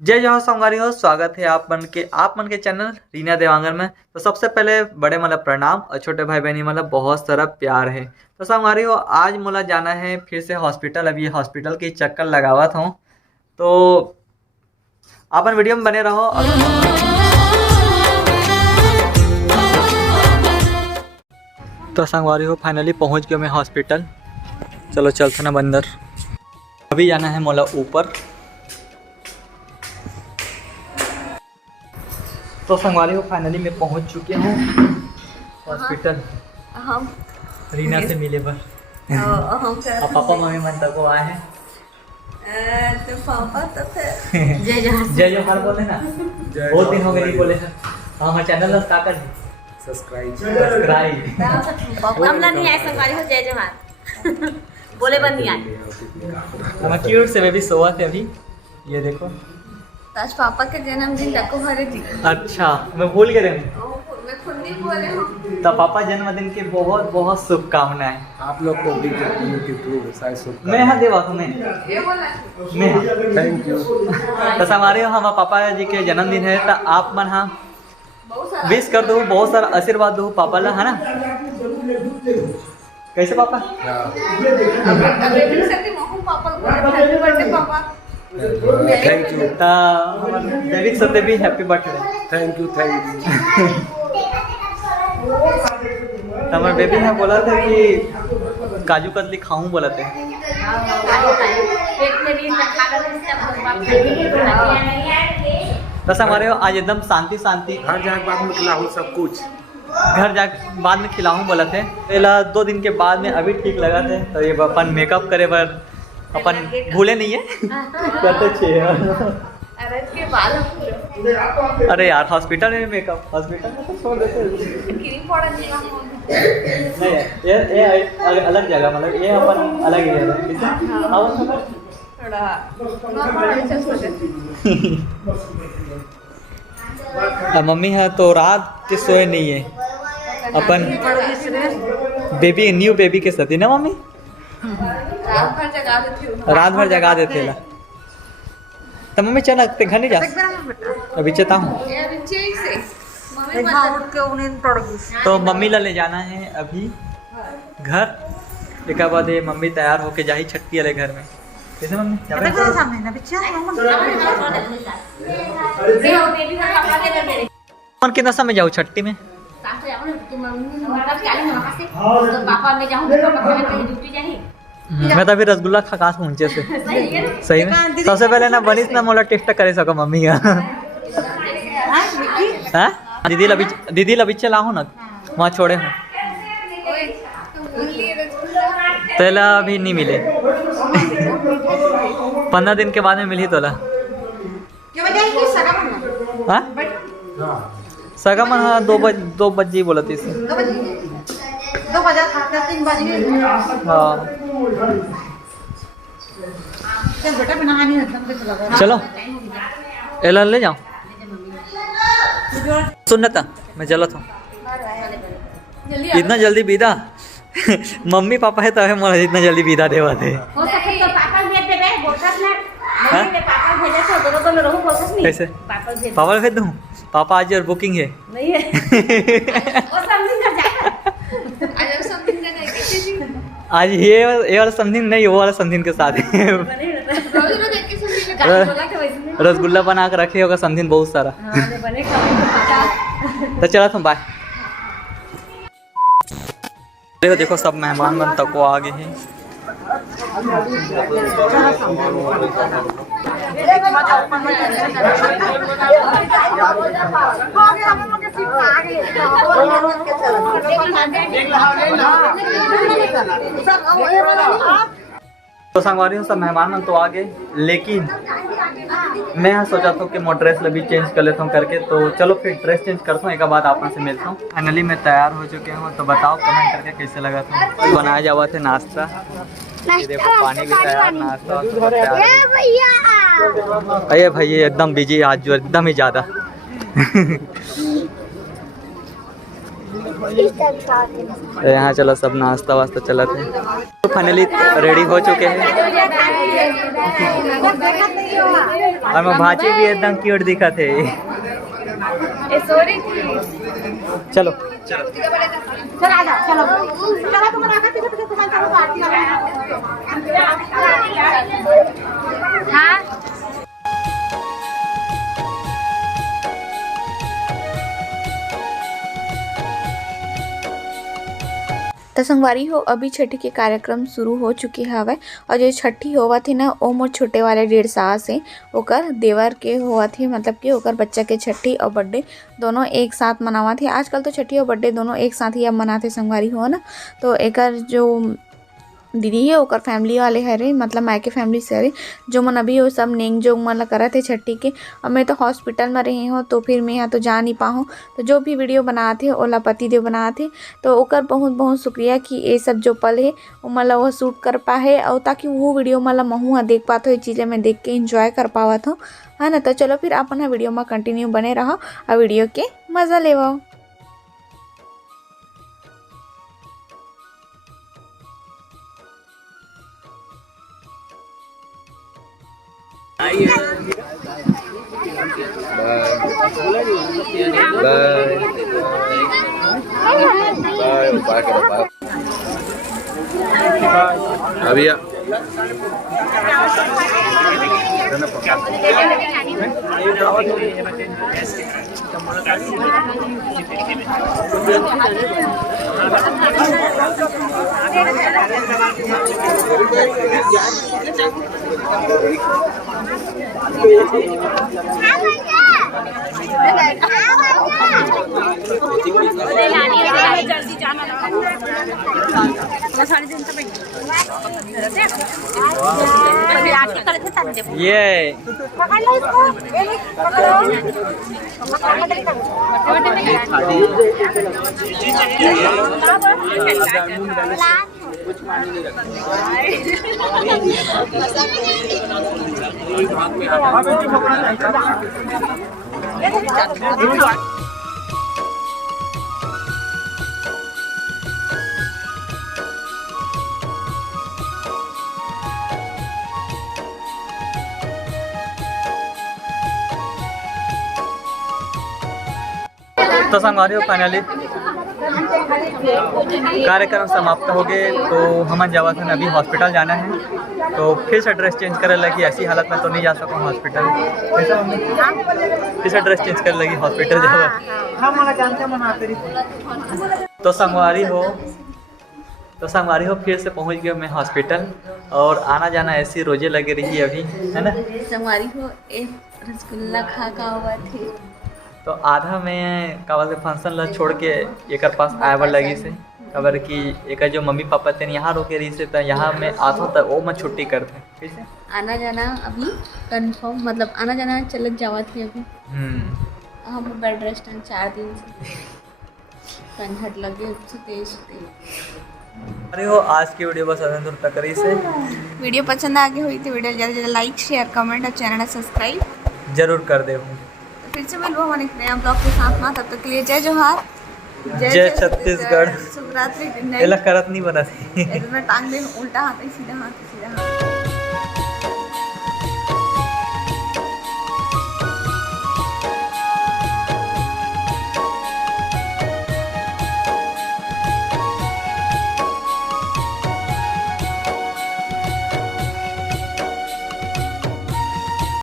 जय जवाहर संगवारी हो, स्वागत है आप मन के चैनल रीना देवांगन में। तो सबसे पहले बड़े मतलब प्रणाम और छोटे भाई बहनी मतलब बहुत सारा प्यार है। तो संगवारी हो, आज मोला जाना है फिर से हॉस्पिटल। अभी हॉस्पिटल के चक्कर लगावत हूँ, तो अपन वीडियो में बने रहो। तो संगवारी हो, फाइनली पहुँच गया मैं हॉस्पिटल। चलो चलते ना बंदर। अभी जाना है मोला ऊपर। तो संगवारी हो, फाइनली मैं पहुंच चुके हूँ हॉस्पिटल। रीना से मिले पर और पापा मम्मी मन तक आए हैं। तो पापा तो जय जोहार बोले ना, बहुत दिन हो गए नहीं बोले हैं। हमारे चैनल का कर सब्सक्राइब हमला नहीं आए संगवारी हो। जय जोहार बोले बन नहीं आए। हमारा क्यूट से बेबी सोआ थे अभी, ये देखो। आज पापा के जन्मदिन रखो हरे जी। अच्छा, मैं भूल गए। मैं खुद नहीं बोले हूँ। तो पापा जन्मदिन की बहुत बहुत शुभकामनाएं। आप लोग को भी के थ्रू मैं यहाँ देवा तुम्हें ये बोला मैं थैंक यू। तो हमारे हमारे पापा जी के जन्मदिन है, तो आप मन हाँ बहुत सारा विश कर दो, बहुत सारा आशीर्वाद दो पापा ला, है ना। कैसे पापा? अभी सकती मोहन पापा को हैप्पी बर्थडे पापा। थैंक यू दैविक सत्य भी हैप्पी बर्थडे। थैंक यू हमारे बेबी ने बोला था कि काजू कतली खाऊं, बोला थे। बस हमारे आज एकदम शांति शांति। घर जाके बाद में खिलाऊं सब कुछ। घर जाके बाद में खिलाऊं बोला थे। पहला 2 दिन के बाद में अभी ठीक लगा थे। तो ये अपन मेकअप करे पर अपन भूले नहीं है करते छे। अरे यार, हॉस्पिटल में मेकअप, हॉस्पिटल में तो छोड़ देते नहीं। ये अलग जगह, मतलब ये अपन अलग ही जगह। मम्मी है तो रात के सोए नहीं है अपन। बेबी न्यू बेबी के साथ ही ना मम्मी, रात भर जगा देते ला। तो मम्मी चल घर नहीं जा, अभी चलता हूँ। तो मम्मी ला ले जाना है अभी घर। एक बाद ये मम्मी तैयार होके जा ही छट्टी वाले घर में। कैसे मम्मी मन कितना समय जाऊँ छट्टी में? मैं तो अभी रसगुल्ला खकास पहुंचे से। सही में सबसे पहले ना बनिस ना मोला टेस्ट करे सको मम्मी का। दीदी लबी चला हूँ ना, वहाँ छोड़े हूँ। तेला अभी नहीं मिले। 15 दिन के बाद में मिली तोला। सगमन हाँ 2 बजे बोला थी। चलो एला ले जाओ। सुनना था मैं चला था इतना जल्दी विदा। मम्मी पापा है तो है मोला इतना जल्दी विदा देवा थे। कैसे पापा भेज दूँ? पापा आज और बुकिंग है नहीं है। आज ये वाला समथिंग नहीं, वो वाला समथिंग के साथ है। रसगुल्ला बना कर रखे होगा समथिंग बहुत सारा। तो चला तुम बाय। देखो सब मेहमान बन तक को आ गए हैं। तो संगवारी सब मेहमान मन तो आ गए, लेकिन मैं यहाँ सोचा था कि मैं ड्रेस भी चेंज कर लेता हूँ करके। तो चलो फिर ड्रेस चेंज करता हूँ, एक बाद आप से मिलता हूँ। फाइनली मैं तैयार हो चुके हूँ, तो बताओ कमेंट करके कैसे लगा था। बनाया जावा थे नाश्ता, ये देखो पानी भी तैयार, नाश्ता तैयार। अरे भाई ये एकदम बिजी आज, जो एकदम ही ज़्यादा। तो यहाँ चलो सब नाश्ता वास्ता चला थे। तो फाइनली रेडी हो चुके हैं। और मैं भाजी भी एकदम क्यूट दिखा थे। चलो तो संगवारी हो अभी छठी के कार्यक्रम शुरू हो चुकी हवे और जो छठी होवा थी ना ओ मोर छोटे वाले 1.5 साल से ओकर देवर के होवा थी, मतलब कि ओकर बच्चा के छठी और बर्थडे दोनों एक साथ मनावा थे। आजकल तो छठी और बर्थडे दोनों एक साथ ही अब मनाते संगवारी हो ना। तो एकर जो दीदी है ओकर फैमिली वाले हरे, मतलब मायके फैमिली से हरे, जो मन अभी वो सब नेंग जोग मन ला करत है छठी के। और मैं तो हॉस्पिटल में रही हूँ तो फिर मैं यहाँ तो जा नहीं पाऊँ, तो जो भी वीडियो बनाते ओला पति देव बनाते, तो ओकर बहुत बहुत शुक्रिया कि ये सब जो पल है वो मतलब वो शूट कर पाए और ताकि वो वीडियो मतलब महूँ देख पाते हो, ये चीज़ें मैं देख के इंजॉय कर पावत हूँ, है ना। तो चलो फिर अपन वीडियो में कंटिन्यू बने रहो और वीडियो के मज़ा लेवाओ। अभी ये तो संगवारी फाइनली कार्यक्रम समाप्त हो गए, तो हम जावा था अभी हॉस्पिटल जाना है, तो फिर से ड्रेस चेंज करे लगी। ऐसी हालत में तो नहीं जा सकूँ हॉस्पिटल, फिर से ड्रेस चेंज करे लगी हॉस्पिटल जावा। तो संगवारी हो फिर से पहुंच गए मैं हॉस्पिटल, और आना जाना ऐसी रोजे लगे रही अभी, है ना। संगवारी हो एक रसगुल्ला खा का हुआ थे, तो आधा में कावल से फंक्शन ला छोड़ के एक पास आया लगी से खबर कि एक जो मम्मी पापा थे यहाँ रोके रही से, तो यहाँ में आता था वो मैं छुट्टी करते कैसे आना जाना अभी कंफर्म, मतलब आना जाना चलत जावा थी अभी। हम बेड रेस्ट 4 दिन से कंघट लगे सुते। अरे हो आज की वीडियो बस अदन दूर तक रही से। वीडियो पसंद आ गई हुई तो वीडियो ज़्यादा से ज़्यादा लाइक शेयर कमेंट और चैनल सब्सक्राइब जरूर कर दे। फिर से मिलूँ हमारे एक नया ब्लॉग के साथ में, तब तक के लिए जय जोहार, जय छत्तीसगढ़। शुभ रात्रि। करत नहीं बना थी टांग दे उल्टा हाथ सीधा हाथ सीधा हाथ।